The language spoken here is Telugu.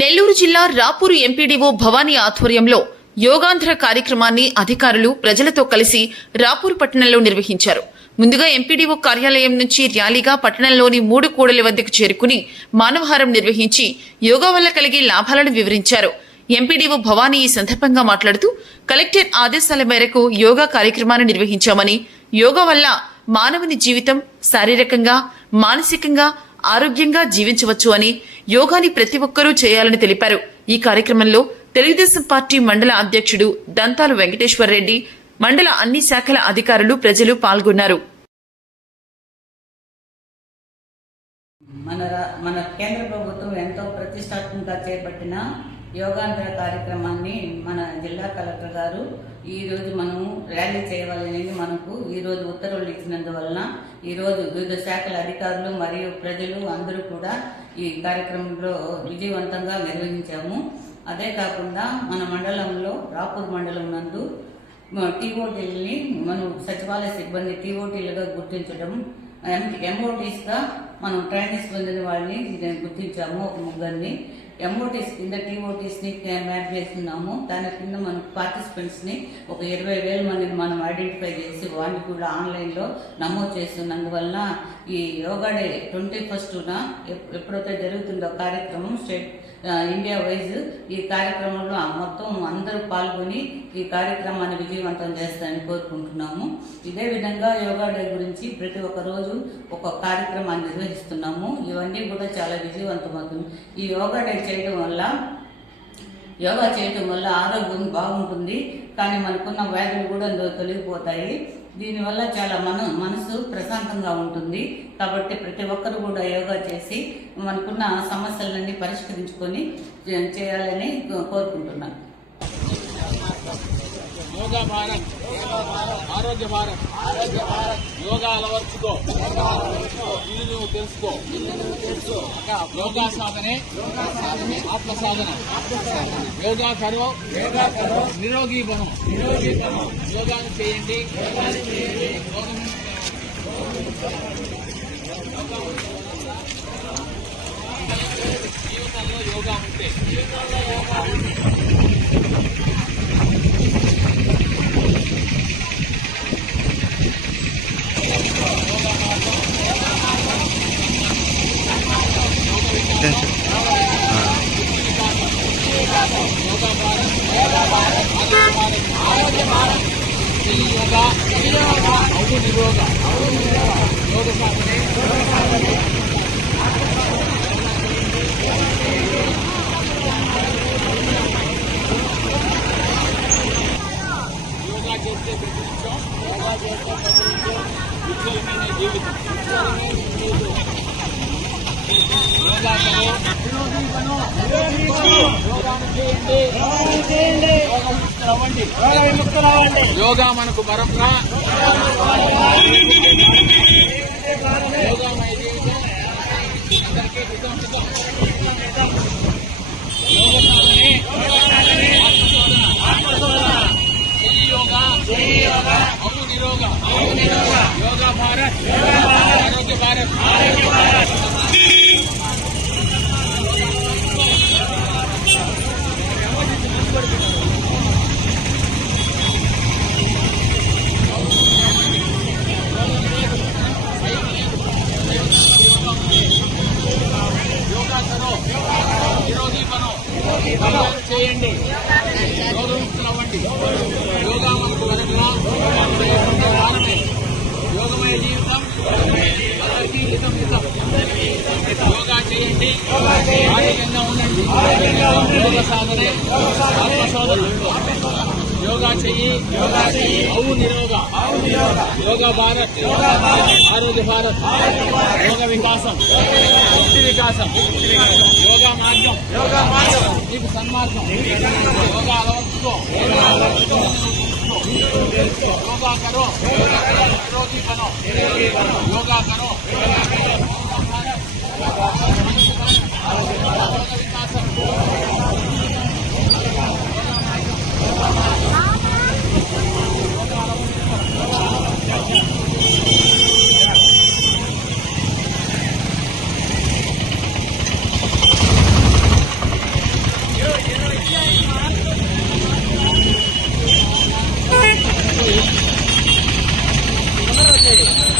నెల్లూరు జిల్లా రాపూరు ఎంపీడీఓ భవానీ ఆధ్వర్యంలో యోగాంధ్ర కార్యక్రమాన్ని అధికారులు ప్రజలతో కలిసి రాపూరు పట్టణంలో నిర్వహించారు. ముందుగా ఎంపీడీఓ కార్యాలయం నుంచి ర్యాలీగా పట్టణంలోని 3 కూడలి వద్దకు చేరుకుని మానవహారం నిర్వహించి యోగా వల్ల కలిగే లాభాలను వివరించారు. ఎంపీడీఓ భవానీ ఈ సందర్భంగా మాట్లాడుతూ కలెక్టర్ ఆదేశాల మేరకు యోగా కార్యక్రమాన్ని నిర్వహించామని, యోగా వల్ల మానవుని జీవితం శారీరకంగా, మానసికంగా ఆరోగ్యంగా జీవించవచ్చు అని, యోగాని ప్రతి ఒక్కరూ చేయాలని తెలిపారు. ఈ కార్యక్రమంలో తెలుగుదేశం పార్టీ మండల అధ్యక్షుడు దంతాలు వెంకటేశ్వరరెడ్డి, మండల అన్ని శాఖల అధికారులు, ప్రజలు పాల్గొన్నారు. మన కేంద్ర ప్రభుత్వం ఎంతో ప్రతిష్టాత్మకంగా చేపట్టిన యోగాంధ్ర కార్యక్రమాన్ని మన జిల్లా కలెక్టర్ గారు ఈరోజు మనము ర్యాలీ చేయాలనేది మనకు ఈరోజు ఉత్తర్వులు ఇచ్చినందువలన ఈరోజు వివిధ శాఖల అధికారులు మరియు ప్రజలు అందరూ కూడా ఈ కార్యక్రమంలో విజయవంతంగా నిర్వహించాము. అదే కాకుండా మన మండలంలో రాపూర్ మండలం నందు టీఓటీలని మనం సచివాలయ సిబ్బంది టీఓటీలుగా గుర్తించడం, ఎంఓటీస్గా మనం ట్రైనింగ్స్ పొందిన వాళ్ళని గుర్తించాము. ఒక 3 ఎంఓటీస్ కింద టీఓటీస్ని మ్యాప్ చేస్తున్నాము. దాని కింద మనం పార్టిసిపెంట్స్ని ఒక 20,000 మందిని మనం ఐడెంటిఫై చేసి వాడిని కూడా ఆన్లైన్లో నమోదు చేస్తున్నందువలన ఈ యోగా డే 21న ఎప్పుడైతే జరుగుతుందో కార్యక్రమం ఇండియా వైజ్ ఈ కార్యక్రమంలో మొత్తం అందరూ పాల్గొని ఈ కార్యక్రమాన్ని విజయవంతం చేస్తారని కోరుకుంటున్నాము. ఇదే విధంగా యోగా డే గురించి ప్రతి ఒక్క రోజు ఒక కార్యక్రమాన్ని నిర్వహిస్తున్నాము. ఇవన్నీ కూడా చాలా విజయవంతమవుతుంది. ఈ యోగా డే యోగా చేయటం వల్ల ఆరోగ్యం బాగుంటుంది, కానీ మనకున్న వ్యాధులు కూడా తొలగిపోతాయి. దీనివల్ల చాలా మనసు ప్రశాంతంగా ఉంటుంది. కాబట్టి ప్రతి ఒక్కరు కూడా యోగా చేసి మనకున్న సమస్యలన్నీ పరిష్కరించుకొని చేయాలని కోరుకుంటున్నాను. యోగా భారత్, ఆరోగ్య భారత్, యోగా అలవర్చుకో, ఇల్లు నువ్వు తెలుసుకో. యోగా సాధనే ఆత్మ సాధన. యోగా కరో నిరోగి బనో. యోగాను చేయండి. జీవితంలో యోగా ఉంటే యోగా చేస్తే ఉజ్వలమైన జీవితం. యోగా మనకు పరంగా యోగామయ జీవితం అందరికీ యోగా అవును నిరోగ. యోగా భారత్, ఆరోగ్య భారత్. చేయండి, యోగముక్తులవ్వండి. యోగా మనకు వరకులా వారమే. యోగమయ జీవితం అందరికీ హితం. యోగా చేయండి, ఆరోగ్యంగా ఉండండి. యోగ సాధనే ఆత్మశోధన. యోగా చెయ్యి, అవు నిరోగ. యోగా భారత్, ఆరోగ్య భారత్. యోగ వికాసం, ముక్తి వికాసం. యోగా మార్గం, నీకు సన్మార్గం. యోగా అలవర్చుకో. యోగా కరో నిరోగి బనో. యోగా కరో యోగ వికాసం. చేయండి